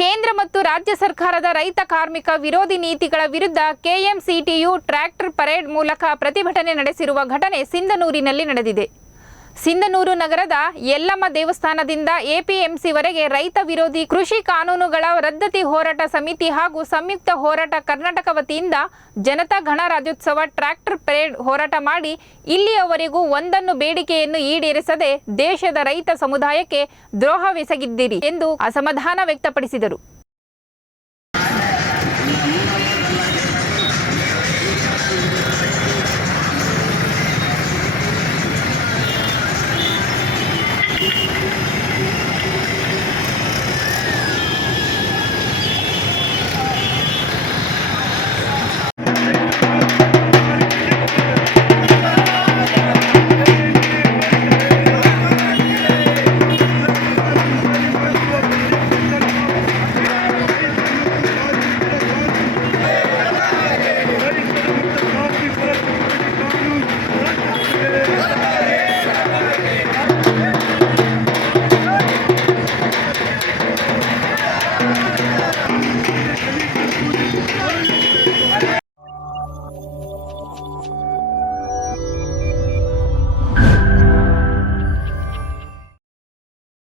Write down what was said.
ಕೇಂದ್ರ ಮತ್ತು ರಾಜ್ಯ ಸರ್ಕಾರದ ರೈತ ಕಾರ್ಮಿಕ ವಿರೋಧಿ ನೀತಿಗಳ ವಿರುದ್ಧ ಕೆಎಂಸಿಟಿಯು ಟ್ರ್ಯಾಕ್ಟರ್ ಪರೇಡ್ ಮೂಲಕ ಪ್ರತಿಭಟನೆ ನಡೆಸಿರುವ ಘಟನೆ ಸಿಂಧನೂರಿನಲ್ಲಿ ನಡೆದಿದೆ. ಸಿಂಧನೂರು ನಗರದ ಯಲ್ಲಮ್ಮ ದೇವಸ್ಥಾನದಿಂದ ಎಪಿಎಂಸಿವರೆಗೆ ರೈತ ವಿರೋಧಿ ಕೃಷಿ ಕಾನೂನುಗಳ ರದ್ದತಿ ಹೋರಾಟ ಸಮಿತಿ ಹಾಗೂ ಸಂಯುಕ್ತ ಹೋರಾಟ ಕರ್ನಾಟಕ ವತಿಯಿಂದ ಜನತಾ ಗಣರಾಜ್ಯೋತ್ಸವ ಟ್ರ್ಯಾಕ್ಟರ್ ಪರೇಡ್ ಹೋರಾಟ ಮಾಡಿ ಇಲ್ಲಿಯವರೆಗೂ ಒಂದನ್ನು ಬೇಡಿಕೆಯನ್ನು ಈಡೇರಿಸದೆ ದೇಶದ ರೈತ ಸಮುದಾಯಕ್ಕೆ ದ್ರೋಹವೆಸಗಿದ್ದೀರಿ ಎಂದು ಅಸಮಾಧಾನ ವ್ಯಕ್ತಪಡಿಸಿದರು.